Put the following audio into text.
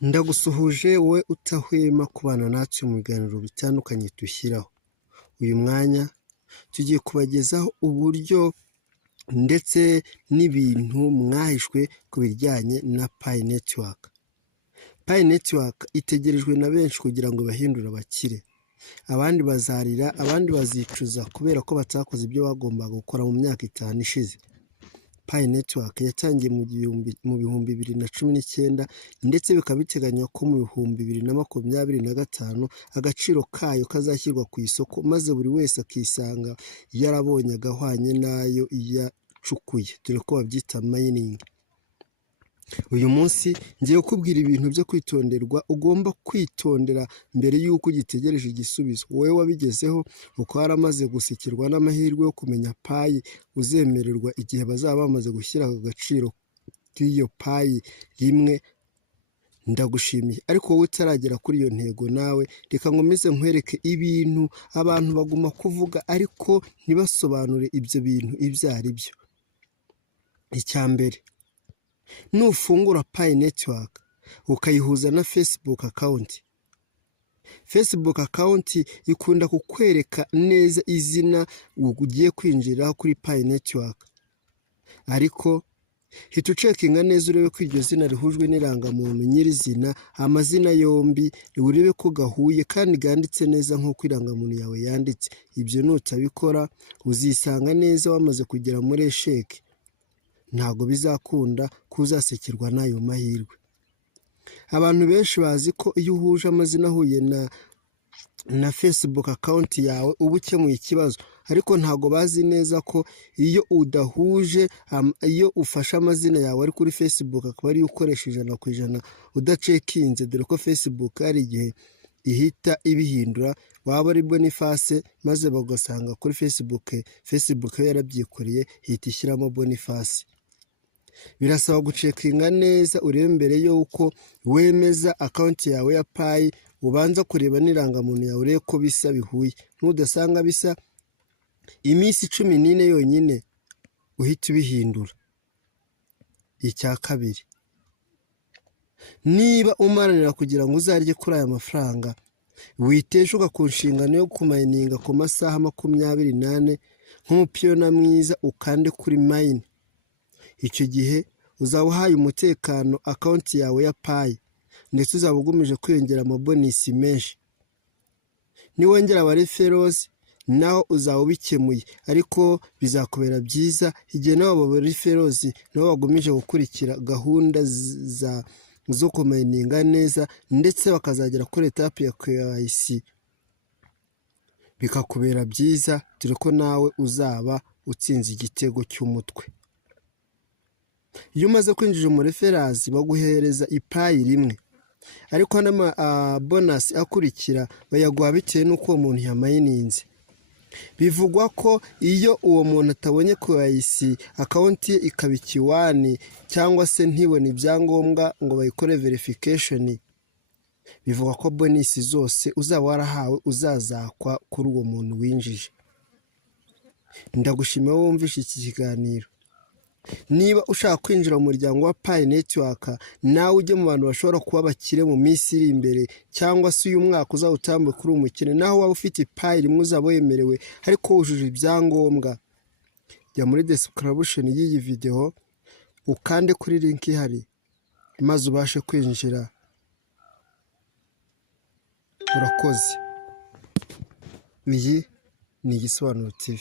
Ndagusuhuje wowe utahwema kubana natwe mu biganiro bitandukanye dushyiraho. Uyu mwanya tugiye kubagezaho uburyo ndetse n'ibintu mwahishwe ku bijyanye na Pi Network. Pi Network itegerejwe na benshi kugira ngo bahindure abakire. Abandi bazarira, abandi bazicuza kubera ko batakoze ibyo bagombaga gukora mu myaka 5 ishize. Pi Network yatangiye mu bihumbi 2019 ndetse bikaba biteganywa ko mu bihumbi 2025 agaciro kayo kazashyirwa ku isoko maze buri wese akisanga yarabonye agahwanye nayo yacukuye, dore ko babyita mining. Uyu munsi ngiye kukubwira ibintu byo kwitonderwa ugomba kwitondera mbere y'uko ugitegereje igisubizo. Wowe wabigezeho uko waramaze gusekirwa n'amahirwe yo kumenya Pi, uzemererwa igihe bazaba bamaze gushyira agaciro k'iyo Pi rimwe. Ndagushimiye, ariko wowe utaragera kuri iyo ntego nawe reka nkomeze nkwereke ibintu abantu baguma kuvuga ariko ntibasobanure ibyo bintu ibyo ari byo. Icya mbere, nufungura Pi Network ukayihuza na Facebook account, Facebook account ikunda kukwereka neza izina ugiye kwinjira kuri Pi Network, ariko hita ucekinga neza urebe ko iryo zina rihujwe n'irangamuntu nyirizina, amazina yombi urebe ko gahuye kandi ganditse neza nk'uko irangamuntu yawe yanditse. Ibyo nutabikora uzisanga neza wamaze kugera muri esheke, ntago bizakunda kuzasekirwa n'ayo mahirwe. Abantu benshi bazi ko iyo uhuje amazina ahuye na Facebook account yawe uba ukemuye ikibazo, ariko ntago bazi neza ko iyo udahuje, iyo ufashe amazina yawe ari kuri Facebook akaba ari ukoresha 100% udacekinze, dore ko Facebook hari igihe ihita ibihindura. Waba ari Boniface maze bagasanga kuri Facebook yarabyikoreye ihita ishyiramo Boniface. Birasaba gucekinga neza urebe mbere y'uko wemeza account yawe ya Pi, ubanza kureba n'irangamuntu yawe urebe ko bisa bihuye. Nudasanga bisa, iminsi 14 yonyine uhita ubihindura. Icya kabiri, niba umaranira kugira ngo uzarye kuri aya mafaranga, witeshuka ku nshingano yo kumayininga ku masaha 28 nk'umupiyona mwiza ukande kuri mine. Icyo gihe uzaba uhaye umutekano account yawe ya Pi ndetse uzaba ugumije kwiyongera amabonisi menshi. Niwongera aba referrals naho uzaba ubikemuye, ariko bizakubera byiza igihe naho aba referrals nabo bagumije gukurikira gahunda zo kumayininga neza ndetse bakazagera kuri etape ya KYC, bikakubera byiza dore ko nawe uzaba utsinze igitego cy'umutwe. Iyo umaze kwinjira mu referrals baguhereza ipayi rimwe, ariko bonus akurikira bayaguha bitewe n'uko uwo muntu yamayininze. Bivugwa ko iyo uwo muntu atabonye KYC account ye ikaba ikiwani cyangwa se ntibone ibyangombwa ngo bayikore verification, bivugwa ko bonus zose uzaba warahawe uzazakwa kuri uwo muntu winjije. Ndagushimiye wowe wumvishe iki kiganiro. Niba ushaka kwinjira mu muryango wa Pi Network nawe ujye mu bantu bashobora kuba bakire mu minsi iri imbere, cyangwa se uyu mwaka uzawutambe kuri umukene, naho waba ufite Pi rimwe uzaba wemerewe ariko wujuje ibyangombwa. Jya muri description y'iyi video ukande kuri link ihari maze ubashe kwinjira. Urakoze. Iyi ni Igisobanuro TV.